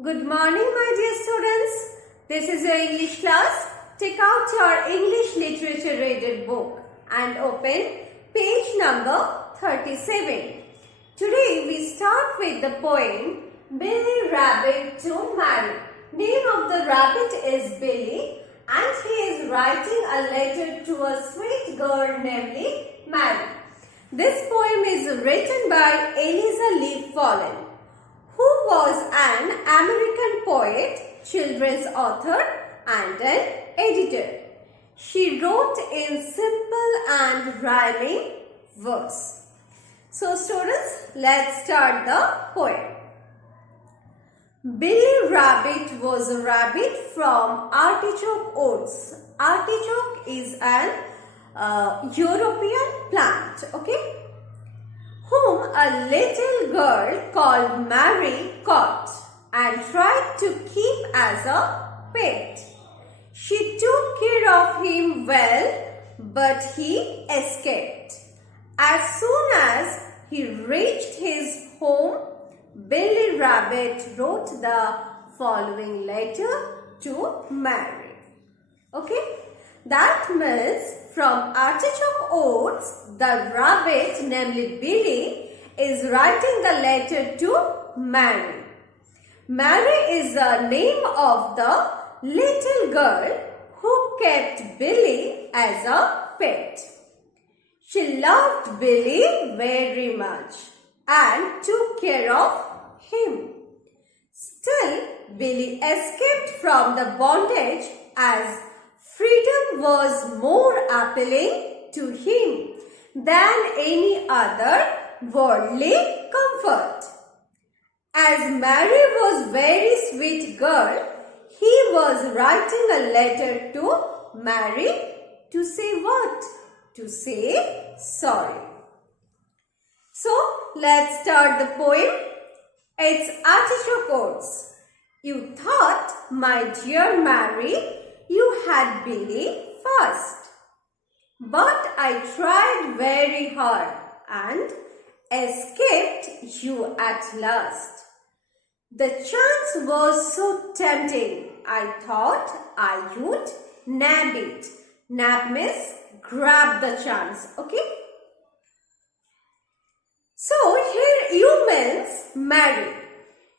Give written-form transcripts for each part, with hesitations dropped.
Good morning, my dear students. This is your English class. Take out your English literature reader book and open page number 37. Today we start with the poem Billy Rabbit to Mary. Name of the rabbit is Billy and he is writing a letter to a sweet girl named Mary. This poem is written by Eliza Leaf Follen, who was an American poet, children's author and an editor. She wrote in simple and rhyming verse. So students, let's start the poem. Billy Rabbit was a rabbit from artichoke oats. Artichoke is an European plant, okay? Whom a little girl called Mary caught and tried to keep as a pet. She took care of him well, but he escaped. As soon as he reached his home, Billy Rabbit wrote the following letter to Mary. Okay? That means from artichoke oats, the rabbit, namely Billy, is writing the letter to Mary. Mary is the name of the little girl who kept Billy as a pet. She loved Billy very much and took care of him. Still, Billy escaped from the bondage as freedom was more appealing to him than any other worldly comfort. As Mary was a very sweet girl, he was writing a letter to Mary to say what? To say sorry. So, let's start the poem. It's artichoke oats. You thought, my dear Mary, you had Billy first. But I tried very hard and escaped you at last. The chance was so tempting, I thought I would nab it. Nab means grab the chance, okay? So here you means Mary.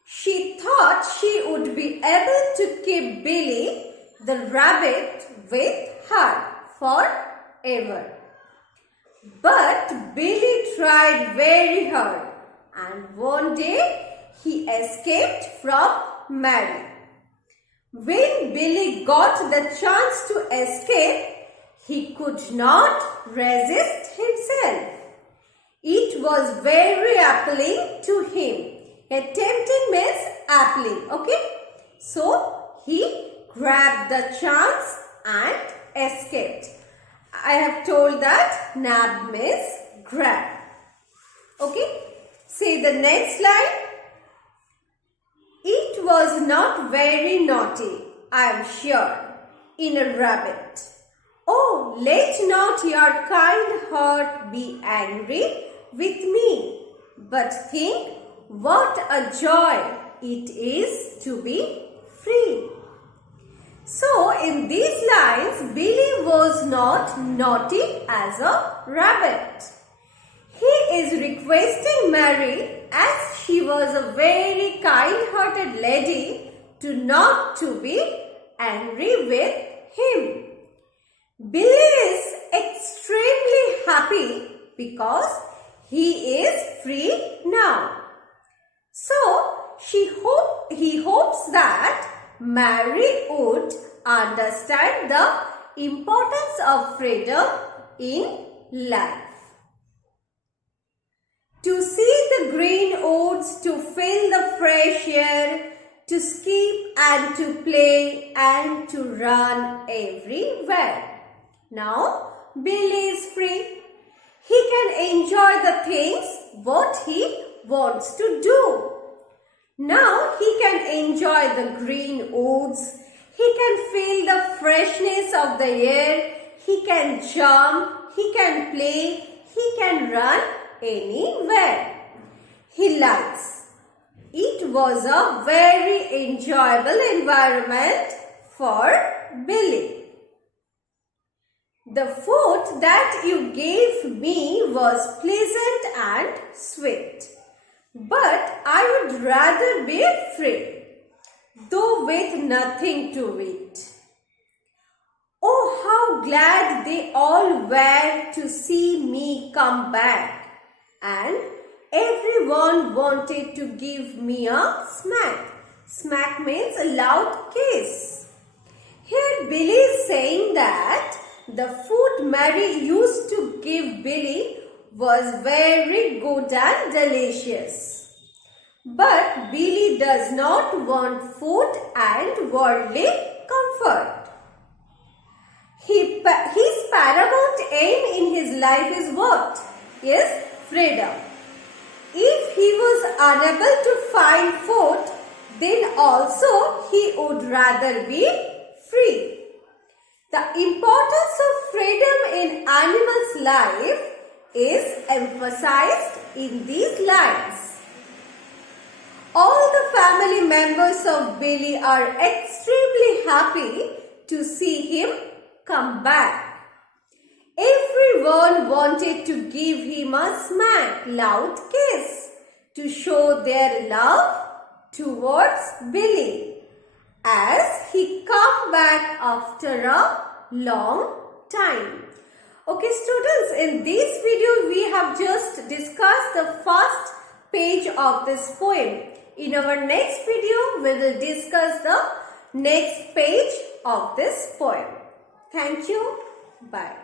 She thought she would be able to keep Billy the rabbit with her forever. But Billy tried very hard and one day he escaped from Mary. When Billy got the chance to escape, he could not resist himself. It was very appealing to him. A tempting means appealing, okay? So he grabbed the chance and escaped. I have told that nab means grab. Okay? See the next line. It was not very naughty, I am sure, in a rabbit. Oh, let not your kind heart be angry with me, but think what a joy it is to be free. So, in these lines, Billy was not naughty as a rabbit. He is requesting Mary, as she was a very kind-hearted lady, to not to be angry with him. Billy is extremely happy because he is free now. So, he hopes that Mary would understand the importance of freedom in life. To see the green woods, to feel the fresh air, to skip and to play and to run everywhere. Now, Billy is free. He can enjoy the things what he wants to do. Now he can enjoy the green woods. He can feel the freshness of the air. He can jump. He can play. He can run anywhere he likes. It was a very enjoyable environment for Billy. The food that you gave me was pleasant and sweet, but I would rather be free, though with nothing to eat. Oh, how glad they all were to see me come back, and everyone wanted to give me a smack. Smack means a loud kiss. Here Billy is saying that the food Mary used to give Billy was very good and delicious. But Billy does not want food and worldly comfort. His paramount aim in his life is what? Yes, freedom. If he was unable to find food, then also he would rather be free. The importance of freedom in animals' life is emphasized in these lines. All the family members of Billy are extremely happy to see him come back. Everyone wanted to give him a smack, loud kiss to show their love towards Billy as he come back after a long time. Okay students, in this video we have just discussed the first page of this poem. In our next video we will discuss the next page of this poem. Thank you. Bye.